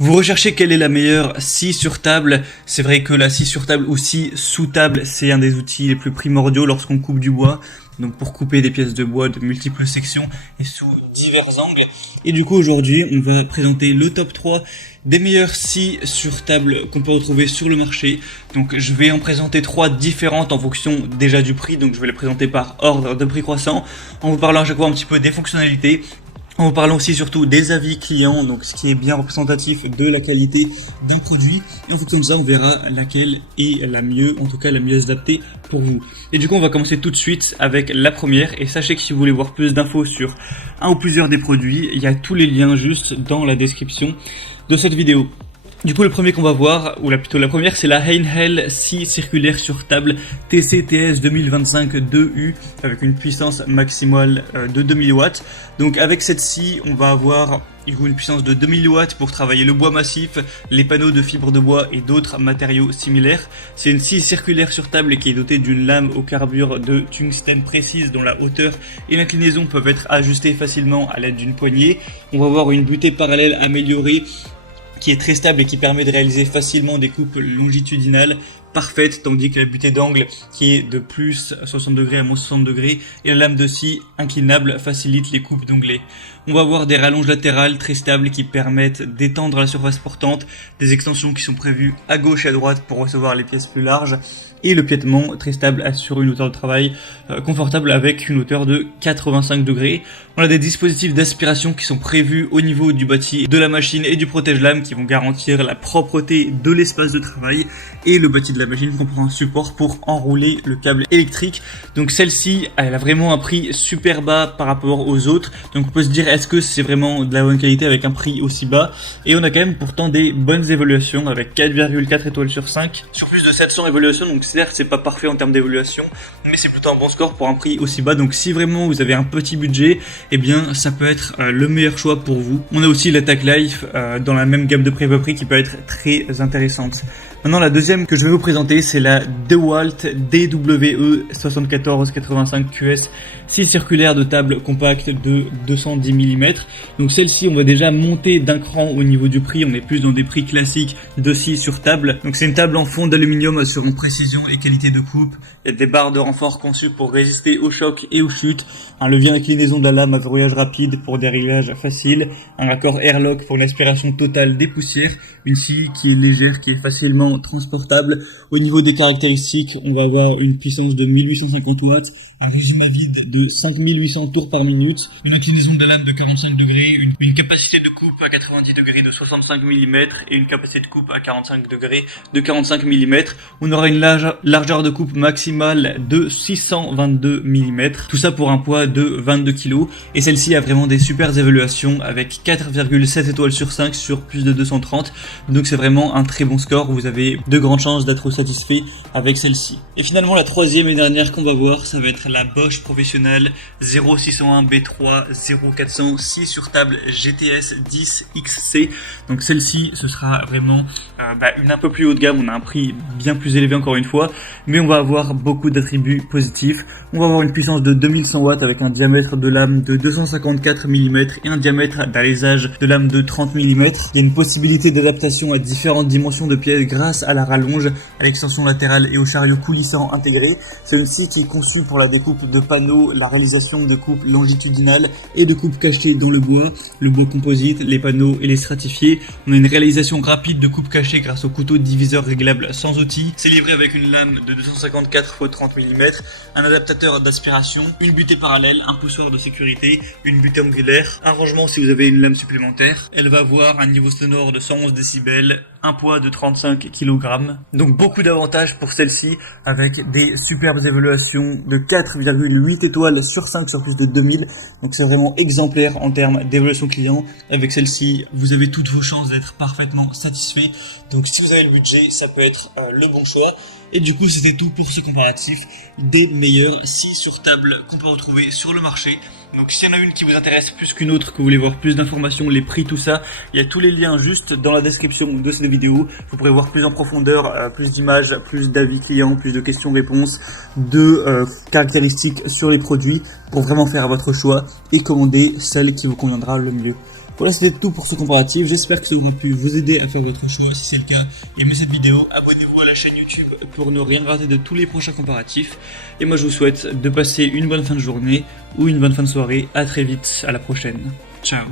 Vous recherchez quelle est la meilleure scie sur table. C'est vrai que la scie sur table ou scie sous table, c'est un des outils les plus primordiaux lorsqu'on coupe du bois. Donc pour couper des pièces de bois de multiples sections et sous divers angles. Et du coup aujourd'hui, on va présenter le top 3 des meilleures scies sur table qu'on peut retrouver sur le marché. Donc je vais en présenter 3 différentes en fonction déjà du prix. Donc je vais les présenter par ordre de prix croissant, en vous parlant à chaque fois un petit peu des fonctionnalités. En vous parlant aussi surtout des avis clients, donc ce qui est bien représentatif de la qualité d'un produit. Et en fonction de ça, on verra laquelle est la mieux, en tout cas la mieux adaptée pour vous. Et du coup, on va commencer tout de suite avec la première. Et sachez que si vous voulez voir plus d'infos sur un ou plusieurs des produits, il y a tous les liens juste dans la description de cette vidéo. Du coup, le premier qu'on va voir, ou plutôt la première, c'est la Heinhell scie circulaire sur table TCTS 2025 2U avec une puissance maximale de 2000 watts. Donc avec cette scie, on va avoir une puissance de 2000 watts pour travailler le bois massif, les panneaux de fibres de bois et d'autres matériaux similaires. C'est une scie circulaire sur table qui est dotée d'une lame au carbure de tungstène précise dont la hauteur et l'inclinaison peuvent être ajustées facilement à l'aide d'une poignée. On va avoir une butée parallèle améliorée qui est très stable et qui permet de réaliser facilement des coupes longitudinales parfaites, tandis que la butée d'angle qui est de plus 60 degrés à moins 60 degrés et la lame de scie inclinable facilite les coupes d'onglets. On va avoir des rallonges latérales très stables qui permettent d'étendre la surface portante, des extensions qui sont prévues à gauche et à droite pour recevoir les pièces plus larges, et le piétement très stable assure une hauteur de travail confortable avec une hauteur de 85 degrés. On a des dispositifs d'aspiration qui sont prévus au niveau du bâti de la machine et du protège-lame qui vont garantir la propreté de l'espace de travail, et le bâti de la machine comprend un support pour enrouler le câble électrique. Donc celle-ci, elle a vraiment un prix super bas par rapport aux autres. Donc on peut se dire, est-ce que c'est vraiment de la bonne qualité avec un prix aussi bas? Et on a quand même pourtant des bonnes évaluations avec 4,4 étoiles sur 5 sur plus de 700 évaluations. Donc certes, c'est pas parfait en termes d'évaluation, mais c'est plutôt un bon score pour un prix aussi bas. Donc si vraiment vous avez un petit budget, eh bien ça peut être le meilleur choix pour vous. On a aussi l'attaque Life dans la même gamme de prix à prix qui peut être très intéressante. Maintenant, la deuxième que je vais vous présenter, c'est la DeWalt DWE 7485 QS, scie circulaire de table compacte de 210 mm. Donc celle-ci, on va déjà monter d'un cran au niveau du prix. On est plus dans des prix classiques de scie sur table. Donc c'est une table en fond d'aluminium assurant précision et qualité de coupe. Il y a des barres de renfort conçues pour résister aux chocs et aux chutes. Un levier d'inclinaison de la lame à verrouillage rapide pour des réglages faciles. Un raccord airlock pour une aspiration totale des poussières. Une scie qui est légère, qui est facilement transportable. Au niveau des caractéristiques, on va avoir une puissance de 1850 watts, un régime à vide de 5800 tours par minute, une inclinaison de la lame de 45 degrés, une capacité de coupe à 90 degrés de 65 mm et une capacité de coupe à 45 degrés de 45 mm. On aura une largeur de coupe maximale de 622 mm, tout ça pour un poids de 22 kg. Et celle-ci a vraiment des super évaluations avec 4,7 étoiles sur 5 sur plus de 230. Donc c'est vraiment un très bon score, vous avez de grandes chances d'être satisfait avec celle-ci. Et finalement la troisième et dernière qu'on va voir, ça va être la Bosch Professionnelle 0601 B3 0400 scie sur table GTS 10 XC. Donc celle-ci, ce sera vraiment une un peu plus haut de gamme. On a un prix bien plus élevé encore une fois, mais on va avoir beaucoup d'attributs positifs. On va avoir une puissance de 2100 watts avec un diamètre de lame de 254 mm et un diamètre d'alésage de lame de 30 mm. Il y a une possibilité d'adaptation à différentes dimensions de pièces grâce à la rallonge, à l'extension latérale et au chariot coulissant intégré. C'est une scie qui est conçue pour la découpe de panneaux, la réalisation de coupes longitudinales et de coupes cachées dans le bois composite, les panneaux et les stratifiés. On a une réalisation rapide de coupes cachées grâce au couteau diviseur réglable sans outil. C'est livré avec une lame de 254 x 30 mm, un adaptateur d'aspiration, une butée parallèle, un poussoir de sécurité, une butée angulaire, un rangement si vous avez une lame supplémentaire. Elle va avoir un niveau sonore de 111 décibels, un poids de 35 kg. Donc beaucoup d'avantages pour celle-ci avec des superbes évaluations de 4,8 étoiles sur 5 sur plus de 2000. Donc c'est vraiment exemplaire en termes d'évaluation client. Avec celle-ci, vous avez toutes vos chances d'être parfaitement satisfait. Donc si vous avez le budget, ça peut être le bon choix. Et du coup, c'était tout pour ce comparatif des meilleures scies sur table qu'on peut retrouver sur le marché. Donc s'il y en a une qui vous intéresse plus qu'une autre, que vous voulez voir plus d'informations, les prix, tout ça, il y a tous les liens juste dans la description de cette vidéo. Vous pourrez voir plus en profondeur, plus d'images, plus d'avis clients, plus de questions-réponses, de caractéristiques sur les produits pour vraiment faire votre choix et commander celle qui vous conviendra le mieux. Voilà, c'était tout pour ce comparatif. J'espère que ça aura pu vous aider à faire votre choix. Si c'est le cas, aimez cette vidéo, abonnez-vous à la chaîne YouTube pour ne rien rater de tous les prochains comparatifs. Et moi je vous souhaite de passer une bonne fin de journée ou une bonne fin de soirée. À très vite, à la prochaine. Ciao.